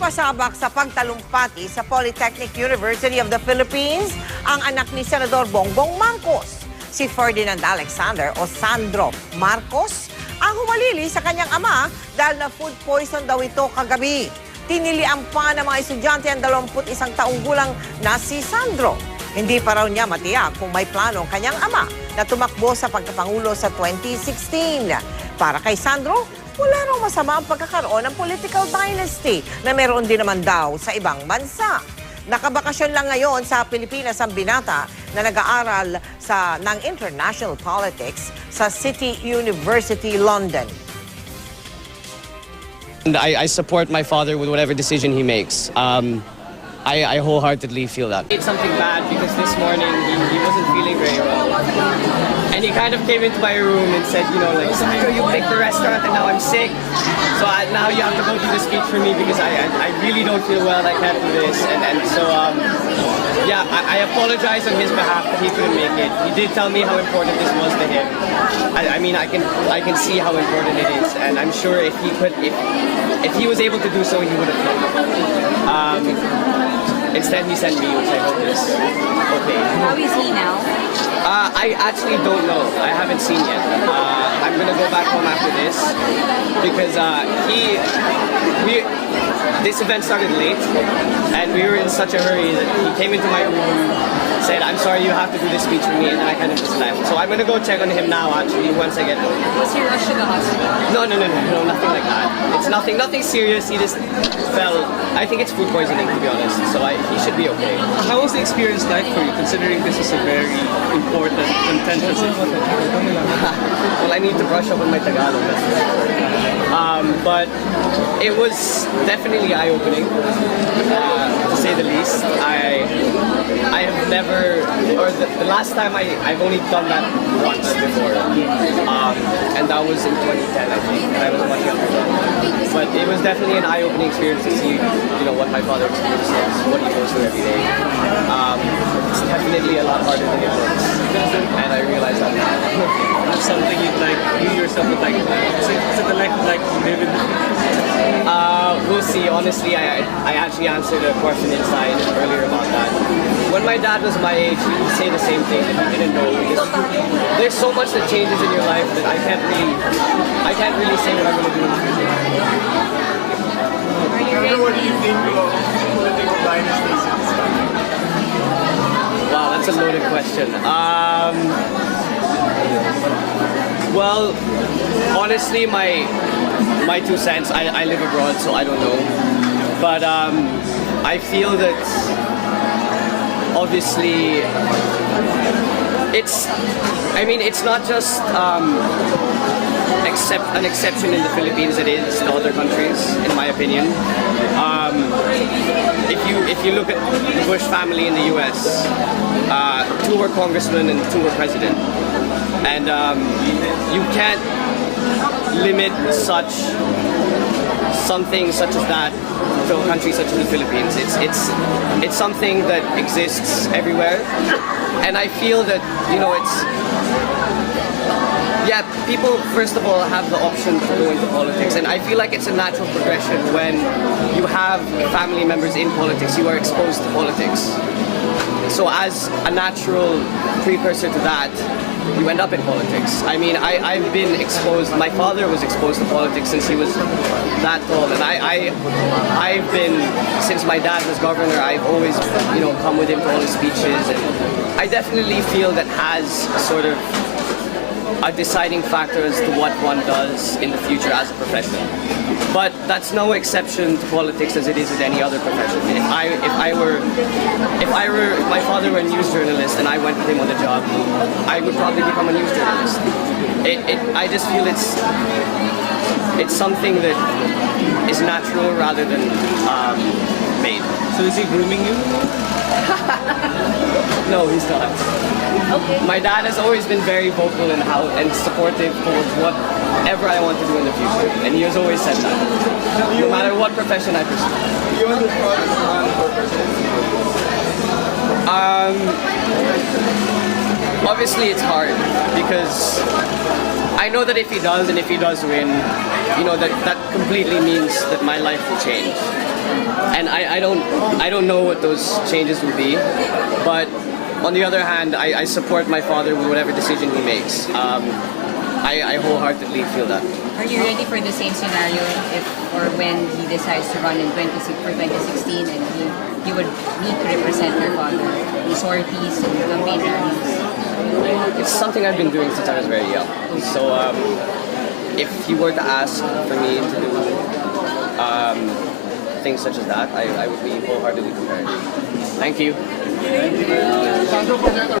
Ipinagpasabak sa pagtalumpati sa Polytechnic University of the Philippines ang anak ni Senador Bongbong Marcos, si Ferdinand Alexander o Sandro Marcos, ang humalili sa kanyang ama dahil na food poison daw ito kagabi. Tinilian pa ng mga estudyante ang 21 taong gulang na si Sandro. Hindi pa raw niya matiyak kung may plano ang kanyang ama na tumakbo sa pagkapangulo sa 2016. Para kay Sandro, wala raw masama ang pagkakaroon ng political dynasty na meron din naman daw sa ibang bansa. Nakabakasyon lang ngayon sa Pilipinas ang binata na nag-aaral ng international politics sa City University, London. And I support my father with whatever decision he makes. I wholeheartedly feel that. It's something bad because this morning he wasn't feeling very well. And he kind of came into my room and said, you know, like, Sandro, you picked the restaurant and now I'm sick. So now you have to go do the speech for me because I really don't feel well. I can't do this. And so, yeah, I apologize on his behalf that he couldn't make it. He did tell me how important this was to him. I mean, I can see how important it is. And I'm sure if he was able to do so, he would have done it. Instead, he sent me, which I hope is okay. How is he now? I actually don't know. I haven't seen yet. I'm gonna go back home after this because this event started late and we were in such a hurry that he came into my room, said, I'm sorry, you have to do this speech for me, and then I kind of just left. So I'm gonna go check on him now, actually, once I get home. Was he rushed to the hospital? No, nothing like that. It's nothing serious. He just fell. I think it's food poisoning, to be honest. So he should be okay. How was the experience like for you, considering this is a very important, contentious issue? Well, I need to brush up on my Tagalog. That's for sure. But it was definitely eye-opening, to say the least. I have never, or the last time I've only done that once before, and that was in 2010, I think, and I was much younger then. But it was definitely an eye-opening experience to see, you know, what my father experiences, what he goes through every day. It's definitely a lot harder than it looks, and I realize that now. That's something you yourself would like to do. Is it a life like live in the future? We'll see. Honestly, I actually answered a question inside earlier about that. When my dad was my age, he would say the same thing that he didn't know, because there's so much that changes in your life that I can't really say what I'm going to do in the future. What do you think of political dynasties in this country? Wow, that's a loaded question. Well, honestly, my 2 cents, I live abroad, so I don't know. But I feel that obviously it's not just an exception in the Philippines, it is to other countries, in my opinion. If you look at the Bush family in the US, 2 were congressmen and 2 were president. And you can't limit something such as that to a country such as the Philippines. It's something that exists everywhere, and I feel that, you know, people first of all have the option to go into politics, and I feel like it's a natural progression when you have family members in politics. You are exposed to politics, so as a natural precursor to that, you end up in politics. I mean, I've been exposed, my father was exposed to politics since he was that tall, and I've been, since my dad was governor, I've always, you know, come with him to all his speeches, and I definitely feel that has sort of a deciding factor as to what one does in the future as a professional. But that's no exception to politics as it is with any other profession. If my father were a news journalist and I went with him on the job, I would probably become a news journalist. I just feel it's something that is natural rather than made. So is he grooming you? No, he's not. Okay. My dad has always been very vocal and supportive towards whatever I want to do in the future, and he has always said that, no matter what profession I pursue. You want to run for president? Obviously it's hard because I know that if he does, and if he does win, you know, that completely means that my life will change. And I don't know what those changes will be, but on the other hand, I support my father with whatever decision he makes. I wholeheartedly feel that. Are you ready for the same scenario if or when he decides to run in 2016 and you would need to represent your father in sorties and campaign rallies? It's something I've been doing since I was very young. So if he were to ask for me to do things such as that, I would be wholeheartedly prepared. Thank you. Sandro,